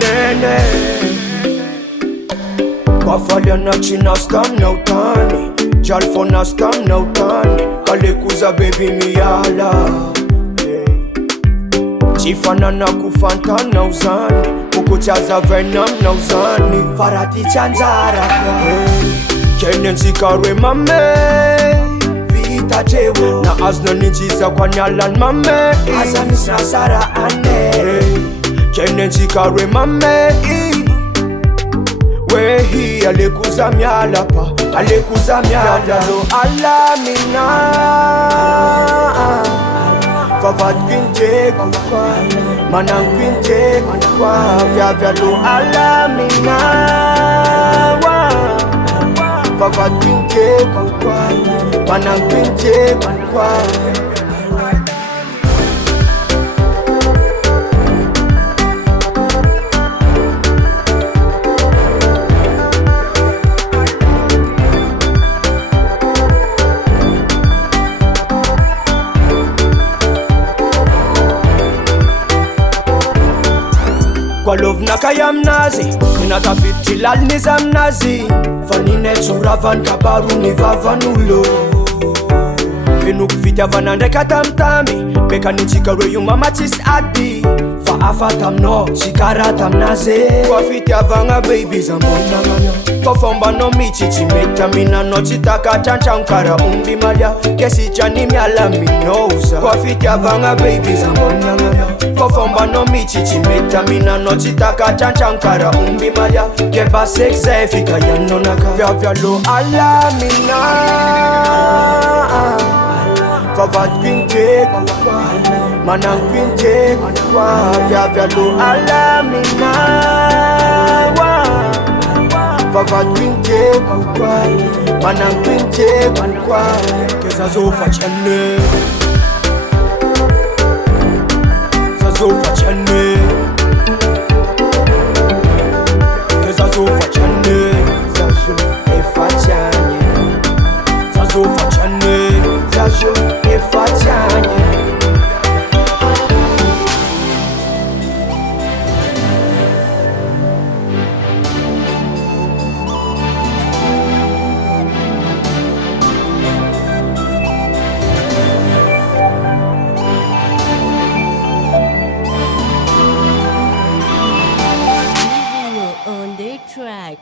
Nene Kwa falya na china stam na utani Jalfo na stam na utani Kalekuza baby miyala Chifana na kufanta na uzani Kukuchaza venom na uzani Farati chanzara Kene nzikarwe mame Vita jewo Na azna ninjiza kwa nyalan mame Azani sasara ane Kene nzikarwe mame Wehi alekuza myala pa Alekuza myala Lo alamina Favat kwinte kukwa Manang kwinte kukwa Vya lo alamina Favat kwinte kukwa Manang kwinte kukwa Kwa love na kaya mnazi Ninatafiti lal niza mnazi Fanine tsura van kabaru ni vavanulo Fenu kufita vanande katamtami Beka nichikare yu mama tis adi Fa afatam no, shikara tam naze Kwa fiti avanga baby zambona nganya Kwa fomba no michichi metamina no chitaka chancha nkara malya Kesi chani miala minoza Kwa fiti avanga baby zambona nganya Kwa fomba no michichi metamina no chitaka chancha nkara malya Keba sekze fika yanonaka Vya lo alamina Favat kwinte kukwa Manang kwinte kukwa Vya lo alamina Favat kwinte kukwa Manang kwinte kukwa Keza zofa chane Zazofa chane Keza zofa chane Zazo efa chanye Zazofa chane Zazo efa chanye On the track.